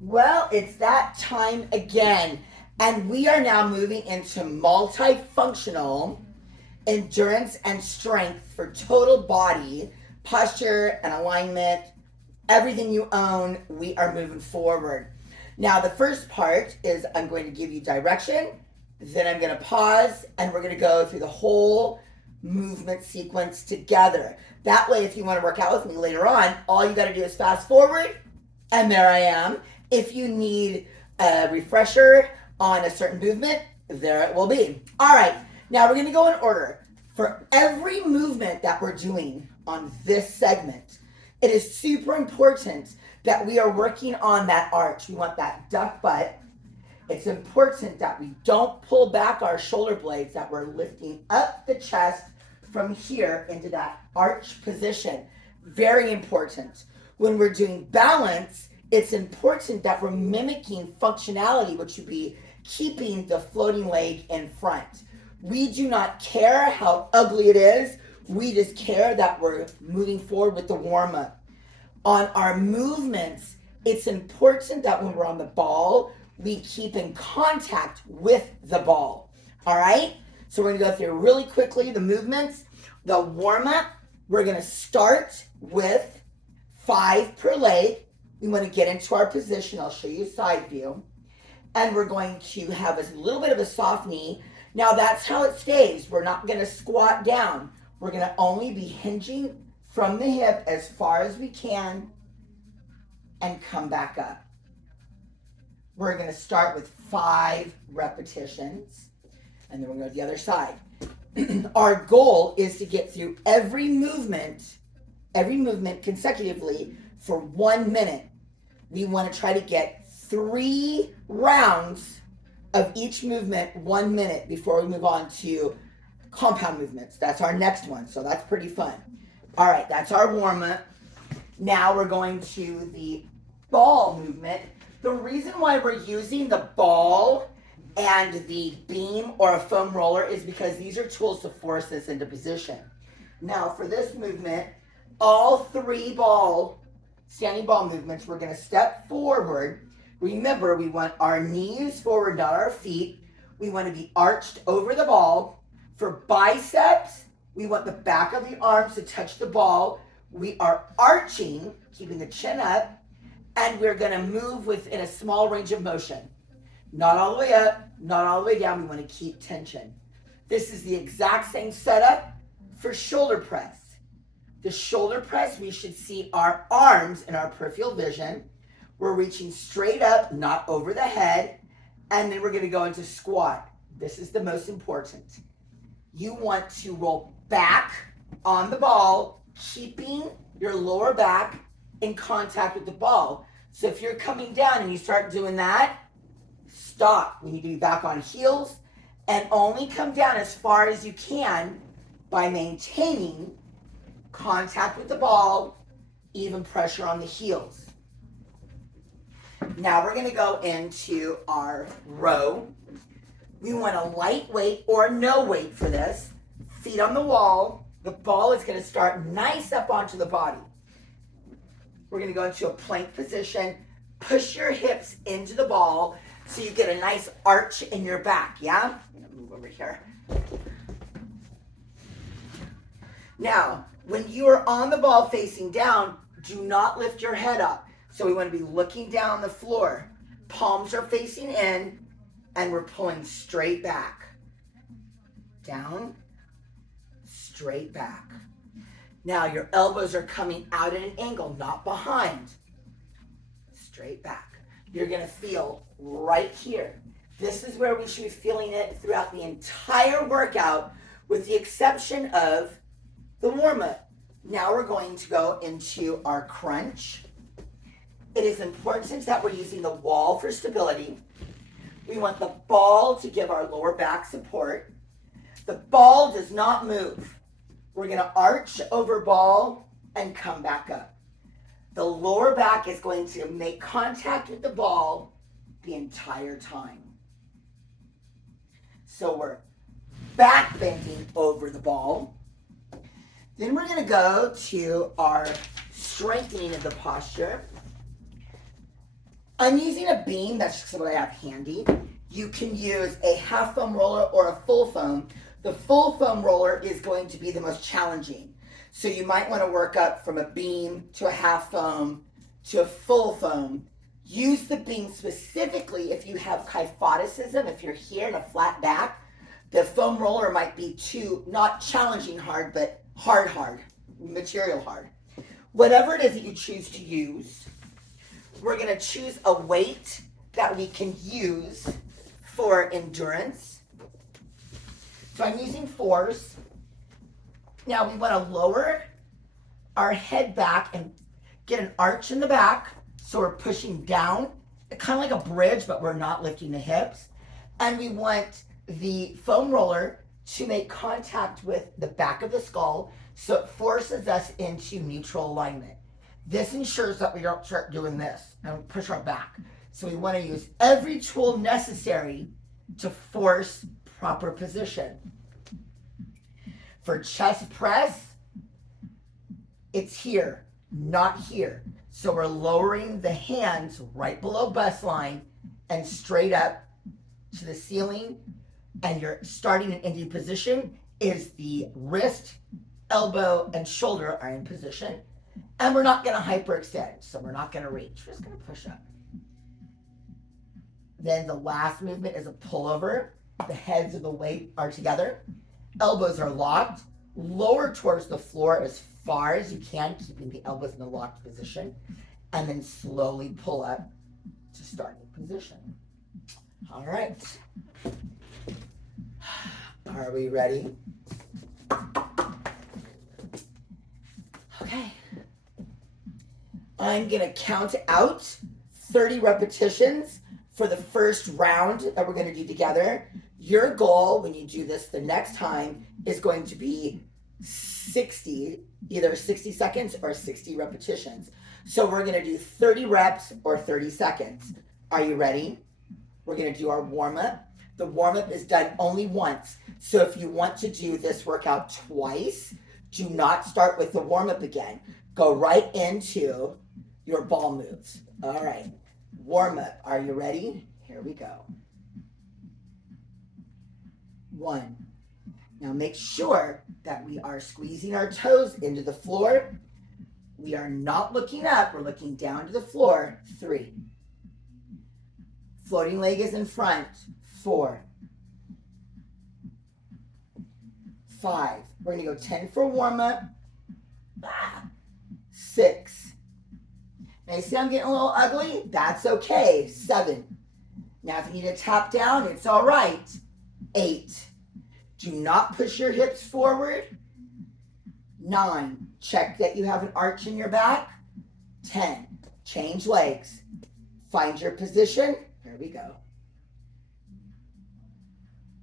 Well, it's that time again. And we are now moving into multifunctional endurance and strength for total body, posture and alignment, everything you own. We are moving forward. Now, the first part is I'm going to give you direction, then I'm going to pause, and we're going to go through the whole movement sequence together. That way, if you want to work out with me later on, all you got to do is fast forward, and there I am. If you need a refresher on a certain movement, there it will be. All right, now we're going to go in order. For every movement that we're doing on this segment, it is super important that we are working on that arch. We want that duck butt. It's important that we don't pull back our shoulder blades, that we're lifting up the chest from here into that arch position. Very important. When we're doing balance, it's important that we're mimicking functionality, which would be keeping the floating leg in front. We do not care how ugly it is. We just care that we're moving forward with the warm-up. On our movements, it's important that when we're on the ball, we keep in contact with the ball. All right? So we're going to go through really quickly the movements. The warm-up, we're going to start with 5 per leg. We want to get into our position. I'll show you a side view. And we're going to have a little bit of a soft knee. Now that's how it stays. We're not going to squat down. We're going to only be hinging from the hip as far as we can and come back up. We're going to start with 5 repetitions, and then we're going to go to the other side. Our goal is to get through every movement consecutively for 1 minute. We want to try to get 3 rounds of each movement 1 minute before we move on to compound movements. That's our next one, so that's pretty fun. All right, that's our warm-up. Now we're going to the ball movement. The reason why we're using the ball and the beam or a foam roller is because these are tools to force us into position. Now for this movement, all 3 standing ball movements, we're going to step forward. Remember, we want our knees forward, not our feet. We want to be arched over the ball. For biceps, we want the back of the arms to touch the ball. We are arching, keeping the chin up, and we're going to move within a small range of motion. Not all the way up, not all the way down. We want to keep tension. This is the exact same setup for shoulder press. The shoulder press, we should see our arms in our peripheral vision. We're reaching straight up, not over the head, and then we're going to go into squat. This is the most important. You want to roll back on the ball, keeping your lower back in contact with the ball. So if you're coming down and you start doing that, stop. We need to be back on heels and only come down as far as you can by maintaining contact with the ball, even pressure on the heels. Now we're going to go into our row. We want a light weight or no weight for this. Feet on the wall. The ball is going to start nice up onto the body. We're going to go into a plank position. Push your hips into the ball so you get a nice arch in your back, yeah? I'm going to move over here. Now, when you are on the ball facing down, do not lift your head up. So we want to be looking down on the floor. Palms are facing in, and we're pulling straight back. Down, straight back. Now your elbows are coming out at an angle, not behind. Straight back. You're going to feel right here. This is where we should be feeling it throughout the entire workout, with the exception of the warm-up. Now we're going to go into our crunch. It is important that we're using the wall for stability. We want the ball to give our lower back support. The ball does not move. We're going to arch over ball and come back up. The lower back is going to make contact with the ball the entire time. So we're back bending over the ball. Then we're going to go to our strengthening of the posture. I'm using a beam, that's just what I have handy. You can use a half foam roller or a full foam. The full foam roller is going to be the most challenging. So you might want to work up from a beam to a half foam to a full foam. Use the beam specifically if you have kyphoticism, if you're here in a flat back. The foam roller might be too, not challenging hard, but hard, material hard. Whatever it is that you choose to use, we're going to choose a weight that we can use for endurance. So I'm using 4s. Now we want to lower our head back and get an arch in the back. So we're pushing down, kind of like a bridge, but we're not lifting the hips. And we want the foam roller to make contact with the back of the skull, so it forces us into neutral alignment. This ensures that we don't start doing this and push our back. So we want to use every tool necessary to force proper position. For chest press, it's here, not here. So we're lowering the hands right below bust line and straight up to the ceiling. And your starting and ending position is the wrist, elbow, and shoulder are in position. And we're not going to hyperextend, so we're not going to reach. We're just going to push up. Then the last movement is a pullover. The heads of the weight are together. Elbows are locked. Lower towards the floor as far as you can, keeping the elbows in the locked position. And then slowly pull up to starting position. All right. Are we ready? Okay. I'm going to count out 30 repetitions for the first round that we're going to do together. Your goal when you do this the next time is going to be 60, either 60 seconds or 60 repetitions. So we're going to do 30 reps or 30 seconds. Are you ready? We're going to do our warm-up. The warm-up is done only once. So if you want to do this workout twice, do not start with the warm-up again. Go right into your ball moves. All right. Warm-up. Are you ready? Here we go. 1. Now make sure that we are squeezing our toes into the floor. We are not looking up. We're looking down to the floor. 3. Floating leg is in front. 4. 5. We're going to go 10 for warm-up. 6. Now you see I'm getting a little ugly? That's okay. 7. Now if you need to tap down, it's all right. 8. Do not push your hips forward. 9. Check that you have an arch in your back. 10. Change legs. Find your position. Here we go.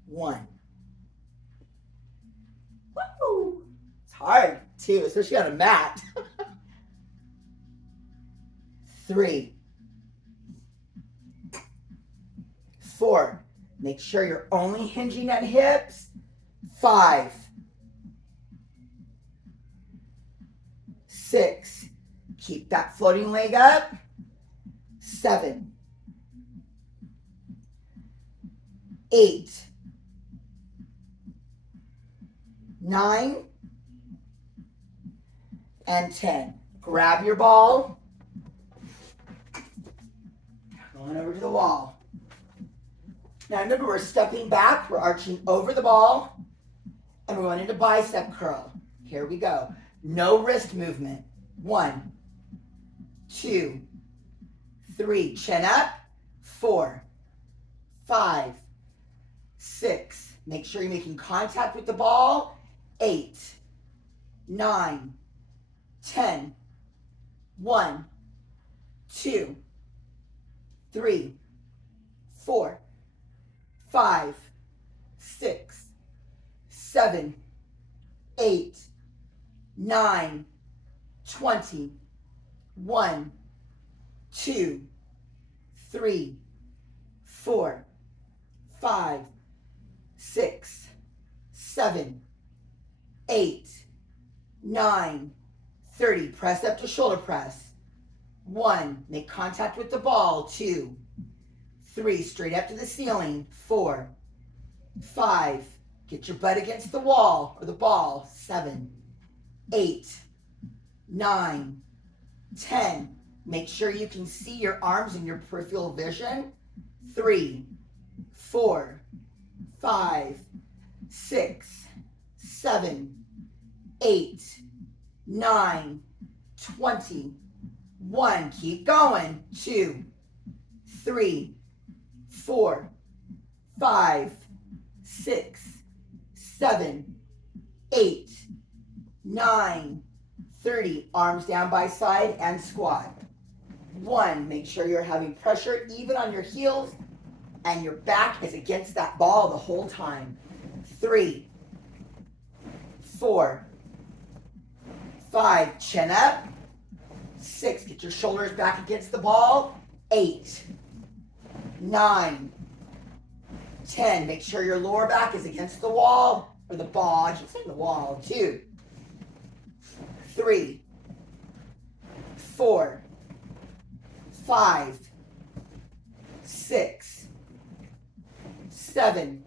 1. Woo! It's hard too, especially on a mat. 3. 4. Make sure you're only hinging at hips. 5. 6. Keep that floating leg up. 7. 8. 9. And 10. Grab your ball. Going over to the wall. Now remember, we're stepping back. We're arching over the ball. And we're going into bicep curl. Here we go. No wrist movement. 1, 2, 3. Chin up. 4, 5, 6. Make sure you're making contact with the ball. 8, 9, 10. 1, 2, 3, 4, 5, 6, 7, 8, 9, 20. 1, 2, 3, 4, 5, 6, 7, 8, 9, 30. Press up to shoulder press. 1, make contact with the ball. 2, 3, straight up to the ceiling. 4, 5, get your butt against the wall or the ball. 7, 8, 9, 10. Make sure you can see your arms in your peripheral vision. 3, 4, 5, 6, 7, 8, 9, 20. 1, keep going. 2, 3, 4, 5, 6, 7, 8, 9, 30. Arms down by side and squat. 1, make sure you're having pressure even on your heels and your back is against that ball the whole time. 3, 4, 5, chin up. 6, get your shoulders back against the ball. 8, 9, 10, make sure your lower back is against the wall, or the ball, I should say the wall. 2, 3, 4, 5, 6, 7,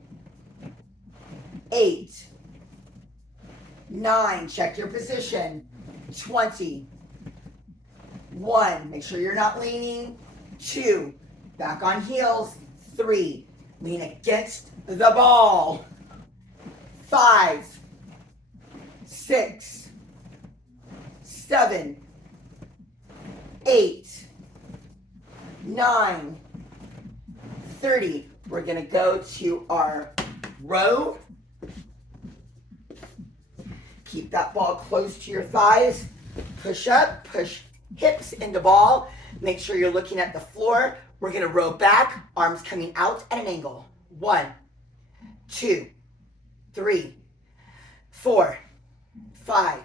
8, 9, check your position. 20, 1, make sure you're not leaning. 2, back on heels. 3, lean against the ball. 5, 6, 7, 8, 9, 30. We're going to go to our row. Keep that ball close to your thighs. Push up, push hips into ball. Make sure you're looking at the floor. We're going to row back, arms coming out at an angle. 1, 2, 3, 4, 5,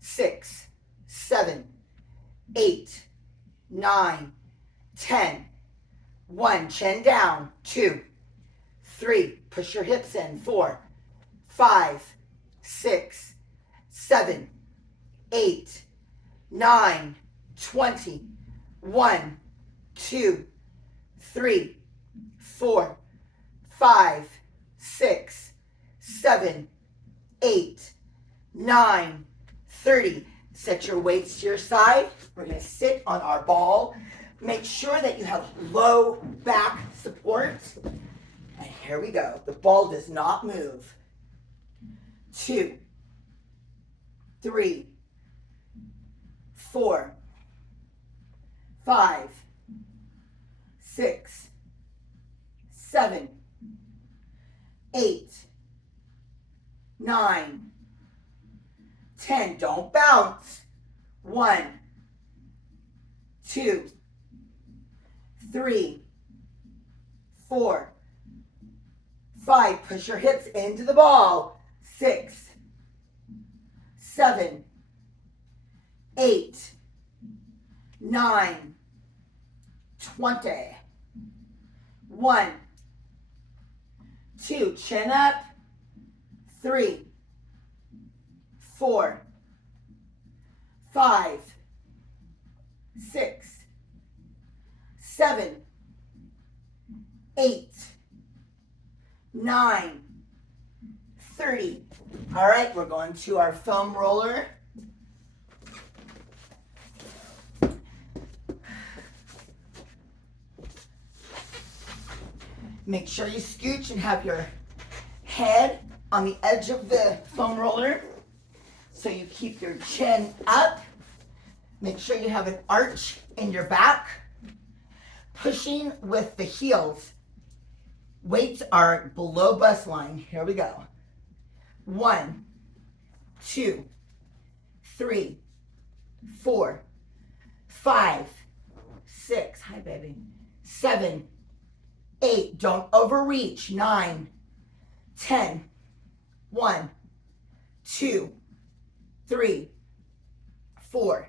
6, 7, 8, 9, 10. 1, chin down. 2, 3, push your hips in. 4, 5, 6, 7, 8, 9, 20. 1, 2, 3, 4, 5, 6, 7, 8, 9, 30. Set your weights to your side. We're going to sit on our ball. Make sure that you have low back support. And here we go. The ball does not move. 2, 3, 4, 5, 6, 7, 8, 9, 10. Don't bounce. 1, 2, 3, 4, 5. Push your hips into the ball. 6, 7, 8, 9, 20. 1, 2, chin up. 3, 4, 5, 6, 7, 8, 9, 30. All right, we're going to our foam roller. Make sure you scooch and have your head on the edge of the foam roller so you keep your chin up. Make sure you have an arch in your back. Pushing with the heels. Weights are below bust line. Here we go. 1, 2, 3, 4, 5, 6. Hi, baby. 7, 8. Don't overreach. 9, 10. 1, 2, 3, 4,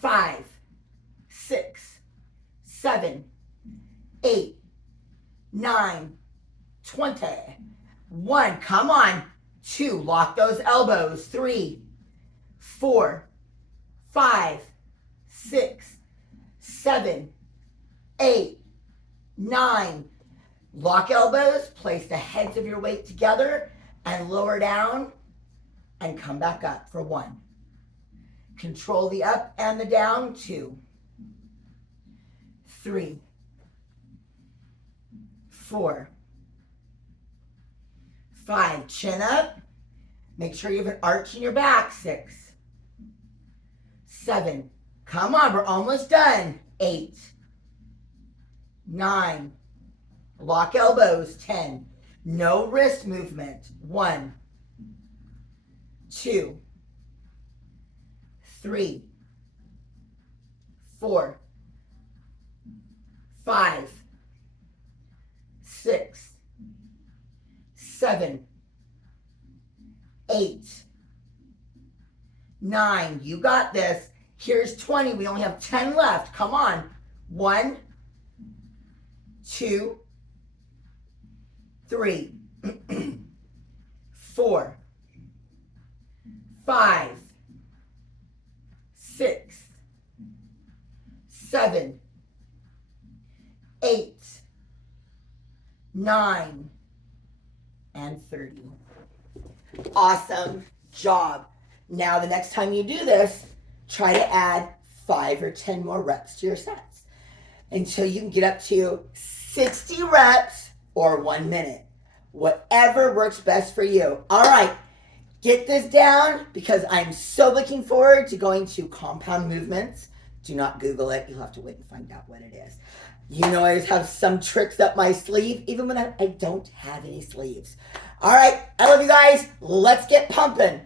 5, 6, 7, 8, 9, 20. 1, come on. 2, lock those elbows. 3, 4, 5, 6, 7, 8, 9. Lock elbows, place the heads of your weight together and lower down and come back up for 1. Control the up and the down, 2, 3, 4, 5. Chin up. Make sure you have an arch in your back, 6, 7. Come on, we're almost done. 8, 9. Lock elbows, 10. No wrist movement. 1, 2, 3, 4, 5, 6, 7, 8, 9. You got this. Here's 20. We only have 10 left. Come on. 1, 2, 3, 4, 5, 6, 7, 8, 9, and 30. Awesome job. Now the next time you do this, try to add 5 or 10 more reps to your sets until you can get up to 60 reps or 1 minute. Whatever works best for you. All right, get this down because I'm so looking forward to going to compound movements. Do not Google it. You'll have to wait and find out what it is. You know I always have some tricks up my sleeve, even when I don't have any sleeves. All right, I love you guys. Let's get pumping.